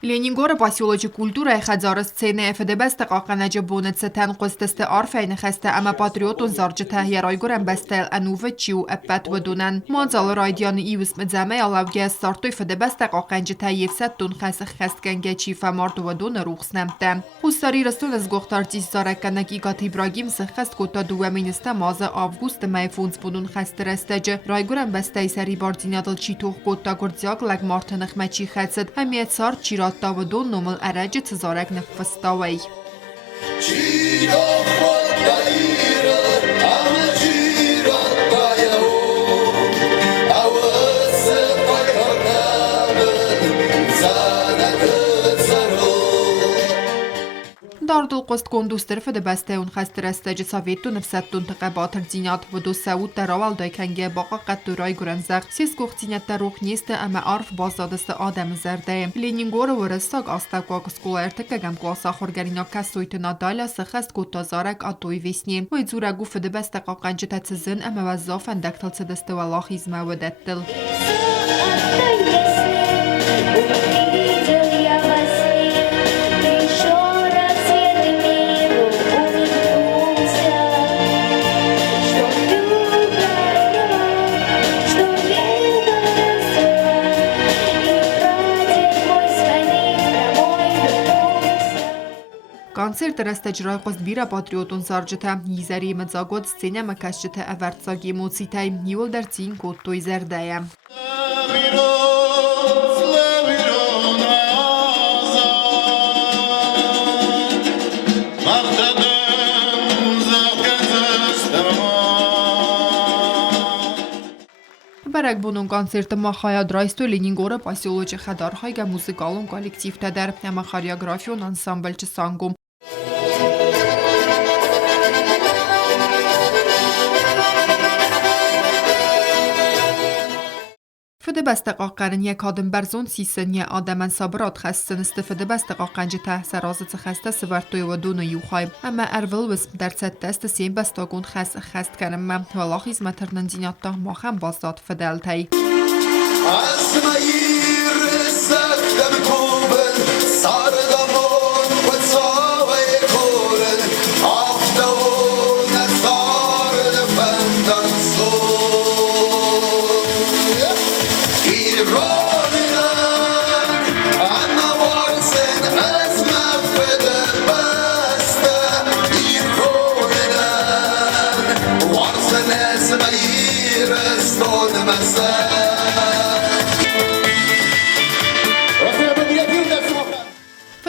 Ленингора поселочек культура хазар сцены ФДБСТ قاقنج بونت ستن قستست عرفین خسته اما پاتریوتون زارجته یرایگورن بستل انوه چیو اپت ودونن مانزال رایدیان ایوس مزمه علاوه سارتوی FDBST قاقنج تایفست دون خست گنگه چی فمارد ودون روخس نمته خستاری رستون از گختار تیز زارکنک ایگات ابراگیم سخست کتا دوامینسته مازه آوگوست مایفونز بودون خست رستج رایگورن بسته سری باردینادل چی توخ کتا گردزیاگ لگ مارتنخ مچی خست همیت سار چی تاودون نمل ارج تزارک نفستاوی. داردل قست کندوستر FDBST اون خست رستج ساویتو نفستون تقبات تنزینات و دو سعود در اول دایکنگه باقا قد دورای گرنزق سیز گختینت در روخ نیست اما عرف بازدادست آدم زرده لینینگور و رستاگ آستاگا کسکولا ارتکگم گواسا خورگرینا کسویت نادالا سخست گوتا زارک آتوی ویسنی و زورگو FDBST قاقنج تتزن اما وزافن دکتل سدست والله خیزمه و دتل Концерт растеджрой qost bira patriotun sarjeta yizari medzagod scena makashjeta avartsagi emocitay yol dar tin kottoy zerdaya Барак бунун концерты махая драйсту Ленингора поселоче хадархайга музыкалун коллектив тадар ама хореографион ансамбльче сангум FDBST قاقرن یک آدم برزون سیسنی آدمان صبرات خستن است FDBST قاقنج ته سرازت خسته سوارتوی و دونو یوخای اما ارول وسم در ست دست سیم بستاگون خست کنم من والا خیزمتر ننزینات تا ماخم بازداد فدلتای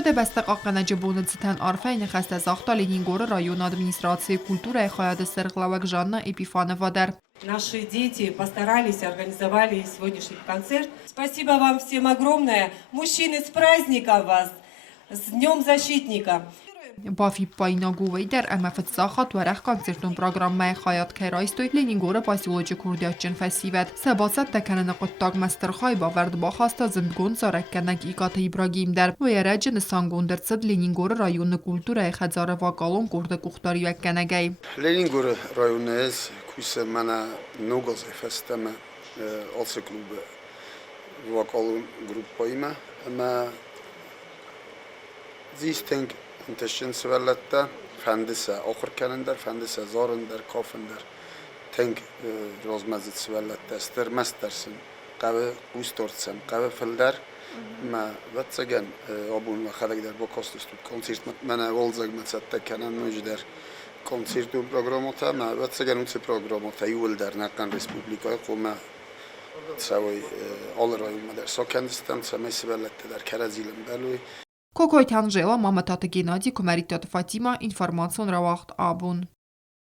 FDBST قاقنج بونت ستن عرفین خست از آختا Ленингора район администрации культуры хаяды сырглавак Жанна Епифанова дар. Наши дети постарались, организовали сегодняшний концерт. Спасибо вам всем огромное. Мужчины, с праздником вас! С Днем Защитника! بافی پایینا گوی در اما فتساخات ورخ کنسرتون پروگرام خایات که رایستوی لینینگور پاسیولوژی کردیاتچن فسیوت سباست تکنن قطاق مسترخای باورد با خواستا زندگون سارک کنک ایقات ایبراگیم در و یرج نسانگون در صد لینینگور رایون کلتور خزار واقالون کرده کختاری وکنگی لینینگور رایون از کوس من نوگاز فستم آلس کلوب واقالون گروپایمه اما زیستنگ انتشن سوالته فندسه آخر کنندر فندسه زارندر کافندر تنگ رازمزد سوالته استر مسترسن قوه گوستورتسم قوه فلدر ما واتساگن آبون و خلق در با کاستستود کنسرت من والزاگ متسته کنن نوجدر کنسرتون پروگراماتا ما واتساگن اونچه پروگراماتا یول در نقن رسپوبلیکای قومه سوای آل رایون مدر ساکندستان سمی سوالته در کرازیلم بلوی Кокой Танжела, мама тата Геннадий, комаритата Фатима, информацион равахт абун.